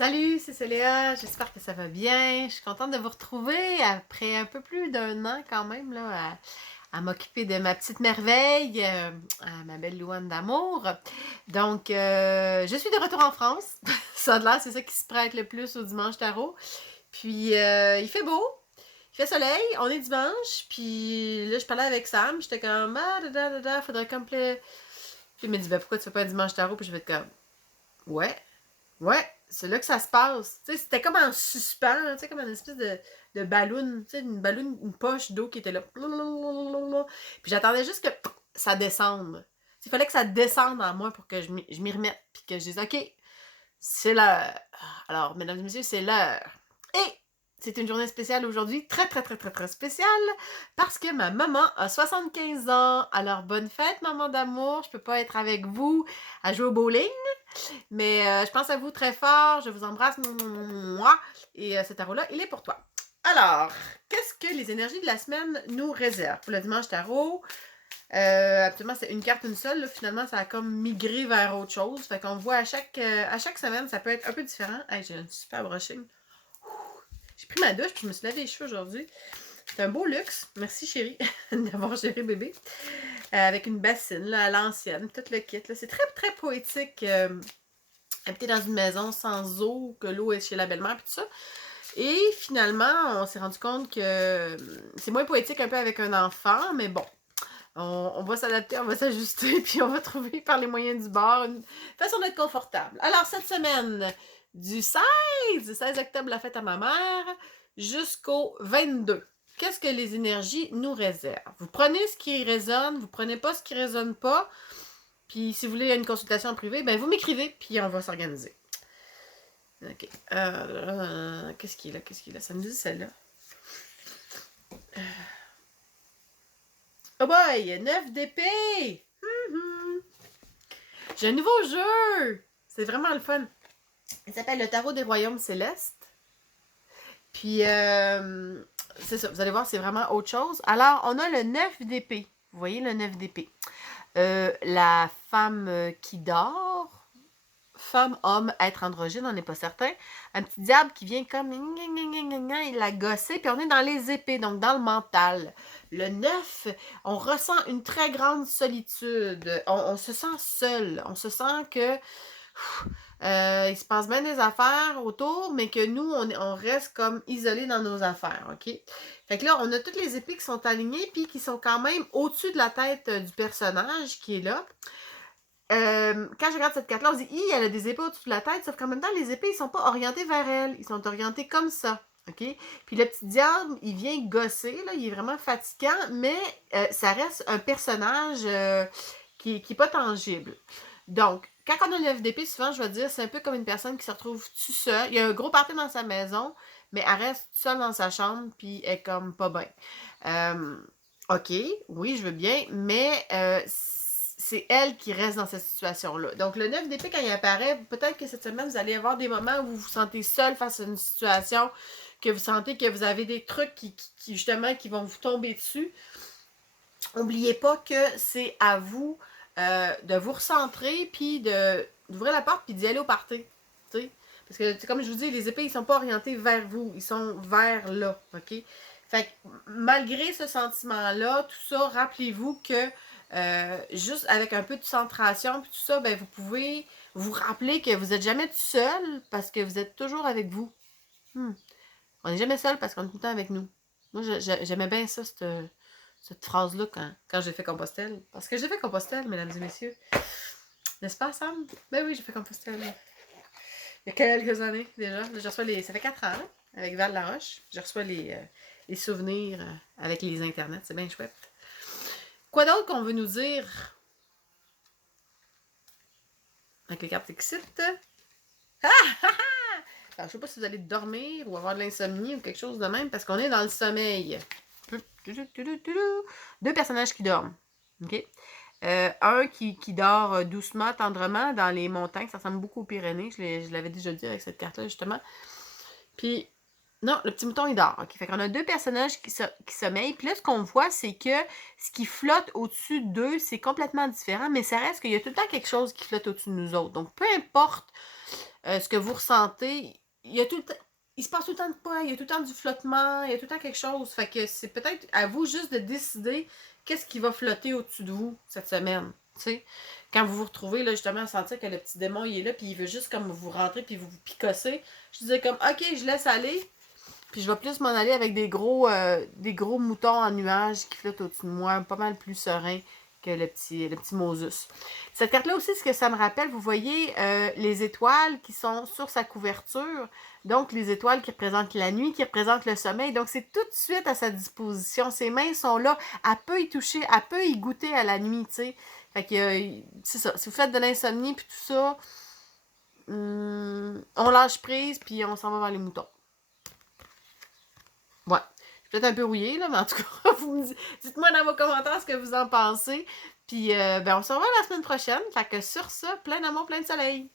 Salut, c'est Célia, j'espère que ça va bien. Je suis contente de vous retrouver après un peu plus d'un an quand même là, à m'occuper de ma petite merveille, à ma belle Louane d'amour. Donc, je suis de retour en France. Ça a l'air, c'est ça qui se prête le plus au dimanche tarot. Puis, il fait beau, il fait soleil, on est dimanche. Puis là, je parlais avec Sam, j'étais comme, faudrait complet. Puis il me dit, ben pourquoi tu fais pas un dimanche tarot? Puis je vais être comme, ouais. Ouais, c'est là que ça se passe. Tu sais, c'était comme en suspens, tu sais, comme une espèce de ballon, tu sais, une ballon, une poche d'eau qui était là. Puis j'attendais juste que ça descende. Il fallait que ça descende en moi pour que je m'y remette. Puis que je dise, OK, c'est l'heure. Alors, mesdames et messieurs, c'est l'heure. Et c'est une journée spéciale aujourd'hui, très, très, très, très, très spéciale, parce que ma maman a 75 ans. Alors, bonne fête, maman d'amour. Je peux pas être avec vous à jouer au bowling. Mais je pense à vous très fort, je vous embrasse, moi, et ce tarot-là, il est pour toi. Alors, qu'est-ce que les énergies de la semaine nous réservent? Pour le dimanche tarot, absolument, c'est une carte, une seule. Là, finalement, ça a comme migré vers autre chose. Fait qu'on voit à chaque semaine, ça peut être un peu différent. Hey, j'ai un super brushing. J'ai pris ma douche puis je me suis lavé les cheveux aujourd'hui. C'est un beau luxe. Merci chérie d'avoir géré bébé. Avec une bassine là, à l'ancienne, tout le kit. C'est très, très poétique. Habiter dans une maison sans eau, que l'eau est chez la belle-mère, puis tout ça. Et finalement, on s'est rendu compte que c'est moins poétique un peu avec un enfant, mais bon, on va s'adapter, on va s'ajuster, puis on va trouver par les moyens du bord une façon d'être confortable. Alors, cette semaine, du 16 octobre, la fête à ma mère, jusqu'au 22. Qu'est-ce que les énergies nous réservent? Vous prenez ce qui résonne, vous prenez pas ce qui résonne pas. Puis si vous voulez une consultation en privé, ben vous m'écrivez, puis on va s'organiser. OK. Qu'est-ce qu'il y a là? Qu'est-ce qu'il y a là? Ça me dit celle-là. Oh boy! 9 d'épée! J'ai un nouveau jeu! C'est vraiment le fun. Il s'appelle le Tarot des Royaumes Célestes. Puis, c'est ça. Vous allez voir, c'est vraiment autre chose. Alors, on a le 9 d'épée. Vous voyez le 9 d'épée. La femme qui dort. Femme, homme, être androgyne, on n'est pas certain. Un petit diable qui vient comme il l'a gossé, puis on est dans les épées, donc dans le mental. Le 9, on ressent une très grande solitude. On se sent seul. On se sent que il se passe bien des affaires autour, mais que nous, on reste comme isolés dans nos affaires, OK? Fait que là, on a toutes les épées qui sont alignées, puis qui sont quand même au-dessus de la tête du personnage qui est là. Quand je regarde cette carte-là, on se dit, elle a des épées au-dessus de la tête, sauf qu'en même temps, les épées, ils sont pas orientés vers elle. Ils sont orientés comme ça. OK? Puis le petit diable, il vient gosser, là, il est vraiment fatigant, mais ça reste un personnage qui est pas tangible. Donc, quand on a une 9 d'épée, souvent, je vais dire, c'est un peu comme une personne qui se retrouve tout seul. Il y a un gros party dans sa maison, mais elle reste seule dans sa chambre, puis elle est comme pas bien. OK, oui, je veux bien, mais c'est elle qui reste dans cette situation-là. Donc, le 9 d'épée, quand il apparaît, peut-être que cette semaine, vous allez avoir des moments où vous vous sentez seul face à une situation, que vous sentez que vous avez des trucs qui justement, qui vont vous tomber dessus. N'oubliez pas que c'est à vous de vous recentrer, puis d'ouvrir la porte, puis d'y aller au party. T'sais? Parce que, comme je vous dis, les épées, ils sont pas orientés vers vous, ils sont vers là, OK? Fait que, malgré ce sentiment-là, tout ça, rappelez-vous que juste avec un peu de centration, puis tout ça, ben, vous pouvez vous rappeler que vous n'êtes jamais tout seul, parce que vous êtes toujours avec vous. On n'est jamais seul parce qu'on est tout le temps avec nous. Moi, j'aimais bien ça, cette phrase-là, quand j'ai fait Compostelle. Parce que j'ai fait Compostelle, mesdames et messieurs. N'est-ce pas, Sam? Ben oui, j'ai fait Compostelle. Il y a quelques années, déjà. Je reçois ça fait 4 ans, là, avec Val Laroche. Je reçois les souvenirs avec les internets. C'est bien chouette. Quoi d'autre qu'on veut nous dire? Avec les cartes excites. Alors, je sais pas si vous allez dormir ou avoir de l'insomnie ou quelque chose de même, parce qu'on est dans le sommeil. Deux personnages qui dorment. OK? Un qui dort doucement, tendrement dans les montagnes. Ça ressemble beaucoup aux Pyrénées. Je l'avais déjà dit avec cette carte-là, justement. Puis, non, le petit mouton, il dort. OK? Fait qu'on a deux personnages qui sommeillent. Puis là, ce qu'on voit, c'est que ce qui flotte au-dessus d'eux, c'est complètement différent, mais ça reste qu'il y a tout le temps quelque chose qui flotte au-dessus de nous autres. Donc, peu importe ce que vous ressentez, il y a tout le temps, il se passe tout le temps de quoi, il y a tout le temps du flottement, il y a tout le temps quelque chose. Fait que c'est peut-être à vous juste de décider qu'est-ce qui va flotter au-dessus de vous cette semaine. T'sais? Quand vous vous retrouvez là, justement à sentir que le petit démon il est là, puis il veut juste comme vous rentrer puis vous picosser, je disais comme ok, je laisse aller. Puis je vais plus m'en aller avec des gros moutons en nuages qui flottent au-dessus de moi, pas mal plus serein que le petit Moses. Cette carte-là aussi, ce que ça me rappelle, vous voyez les étoiles qui sont sur sa couverture, donc les étoiles qui représentent la nuit, qui représentent le sommeil, donc c'est tout de suite à sa disposition. Ses mains sont là, elle peut y toucher, elle peut y goûter à la nuit, tu sais. Fait que, c'est ça, si vous faites de l'insomnie puis tout ça, on lâche prise puis on s'en va vers les moutons. Ouais. Je suis peut-être un peu rouillée, là, mais en tout cas, dites-moi dans vos commentaires ce que vous en pensez. Puis, ben, on se revoit la semaine prochaine. Fait que sur ça, plein d'amour, plein de soleil.